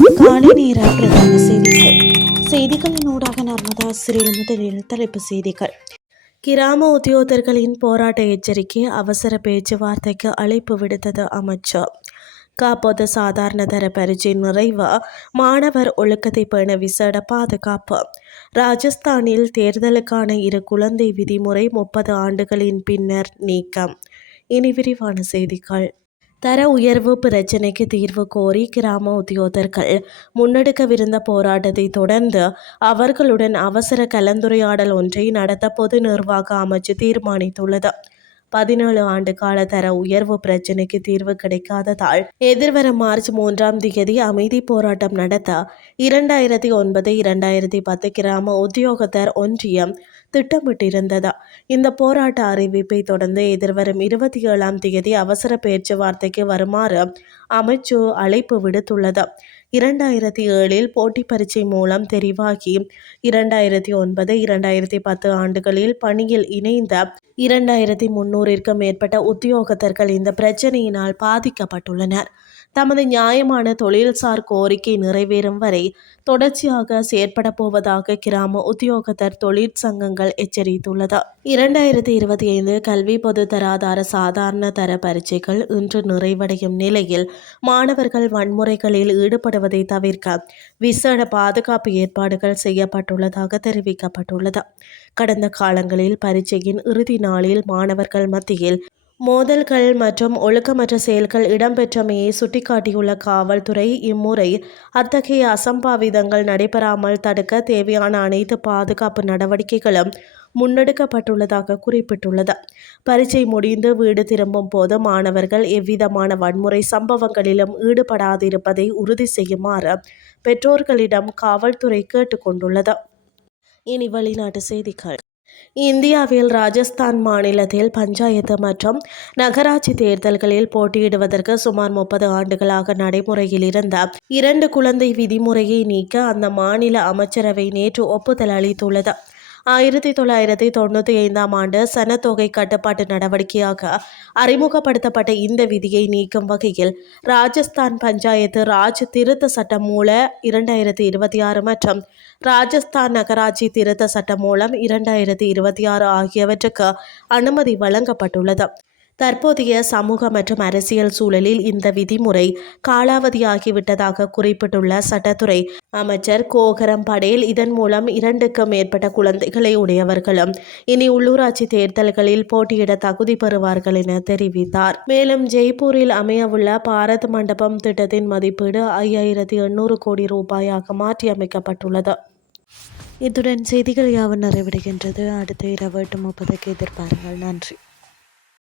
காலை நேர பிரதான செய்திகள். செய்திகளின் ஊடாக நர்மதா சிறில் முதலில் தலைப்பு செய்திகள். கிராம உத்தியோகர்களின் போராட்ட எச்சரிக்கை, அவசர பேச்சுவார்த்தைக்கு அழைப்பு விடுத்தது அமைச்சர். காப்போது சாதாரண தர பரீட்சை நிறைவு, மாணவர் ஒழுக்கத்தை பேண விசேட பாதுகாப்பு. ராஜஸ்தானில் தேர்தலுக்கான 2 குழந்தை விதிமுறை 30 ஆண்டுகளின் பின்னர் நீக்கம். இனி விரிவான செய்திகள். தர உயர்வு பிரச்சினைக்கு தீர்வு கோரி கிராம உத்தியோகர்கள் முன்னெடுக்கவிருந்த போராட்டத்தை தொடர்ந்து அவர்களுடன் அவசர கலந்துரையாடல் ஒன்றை நடத்த பொது நிர்வாக அமைச்சு தீர்மானித்துள்ளது. 17 ஆண்டு கால தர உயர்வு பிரச்சினைக்கு தீர்வு கிடைக்காததால் எதிர்வரும் மார்ச் 3 அமைதி போராட்டம் நடத்த 2009-2010 கிராம உத்தியோகத்தர் ஒன்றியம் திட்டமிட்டிருந்தது. இந்த போராட்ட அறிவிப்பை தொடர்ந்து எதிர்வரும் 27 அவசர பேச்சுவார்த்தைக்கு வருமாறு அமைச்சு அழைப்பு விடுத்துள்ளது. 2007 போட்டி பரீட்சை மூலம் தெரிவாகி 2009-2010 ஆண்டுகளில் பணியில் இணைந்த 2300க்கும் மேற்பட்ட உத்தியோகத்தர்கள் இந்த பிரச்சினையினால் பாதிக்கப்பட்டுள்ளனர். தமது நியாயமான தொழில்சார் கோரிக்கை நிறைவேறும் வரை தொடர்ச்சியாக செயற்பட போவதாக கிராம உத்தியோகத்தர் தொழிற்சங்கங்கள் எச்சரித்துள்ளது. 2025 கல்வி பொது தராதார சாதாரண தர பரீட்சைகள் இன்று நிறைவடையும் நிலையில் மாணவர்கள் வன்முறைகளில் ஈடுபடுவதை தவிர்க்க விசேட பாதுகாப்பு ஏற்பாடுகள் செய்யப்பட்டுள்ளதாக தெரிவிக்கப்பட்டுள்ளது. கடந்த காலங்களில் பரீட்சையின் இறுதி நாளில் மாணவர்கள் மத்தியில் மோதல்கள் மற்றும் ஒழுக்கமற்ற செயல்கள் இடம்பெற்றமையை சுட்டிக்காட்டியுள்ள காவல்துறை இம்முறை அத்தகைய அசம்பாவிதங்கள் நடைபெறாமல் தடுக்க தேவையான அனைத்து பாதுகாப்பு நடவடிக்கைகளும் முன்னெடுக்கப்பட்டுள்ளதாக குறிப்பிட்டுள்ளது. பரீட்சை முடிந்து வீடு திரும்பும் போது மாணவர்கள் எவ்விதமான வன்முறை சம்பவங்களிலும் ஈடுபடாதிருப்பதை உறுதி செய்யுமாறு பெற்றோர்களிடம் காவல்துறை கேட்டுக்கொண்டுள்ளது. இனி வெளிநாட்டு செய்திகள். இந்தியாவில் ராஜஸ்தான் மாநிலத்தில் பஞ்சாயத்து மற்றும் நகராட்சி தேர்தல்களில் போட்டியிடுவதற்கு சுமார் 30 ஆண்டுகளாக நடைமுறையில் இருந்த 2 குழந்தை விதிமுறையை நீக்க அந்த மாநில அமைச்சரவை நேற்று ஒப்புதல் அளித்துள்ளது. 1995 ஆண்டு சனத்தொகை கட்டுப்பாட்டு நடவடிக்கையாக அறிமுகப்படுத்தப்பட்ட இந்த விதியை நீக்கும் வகையில் ராஜஸ்தான் பஞ்சாயத்து ராஜ் திருத்த சட்டம் மூல 2026 மற்றும் ராஜஸ்தான் நகராட்சி திருத்த சட்டம் மூலம் 2026 ஆகியவற்றுக்கு அனுமதி வழங்கப்பட்டுள்ளது. தற்போதைய சமூக மற்றும் அரசியல் சூழலில் இந்த விதிமுறை காலாவதியாகிவிட்டதாக குறிப்பிட்டுள்ள சட்டத்துறை அமைச்சர் கோகரம் படேல், இதன் மூலம் 2க்கும் மேற்பட்ட குழந்தைகளை உடையவர்களும் இனி உள்ளூராட்சி தேர்தல்களில் போட்டியிட தகுதி பெறுவார்கள் என தெரிவித்தார். மேலும் ஜெய்ப்பூரில் அமையவுள்ள பாரத் மண்டபம் திட்டத்தின் மதிப்பீடு 5800 கோடி ரூபாயாக மாற்றியமைக்கப்பட்டுள்ளது. இத்துடன் செய்திகள் யாவும் நிறைவடைகின்றது. அடுத்த இரவு 8:30 எதிர்பாருங்கள். நன்றி.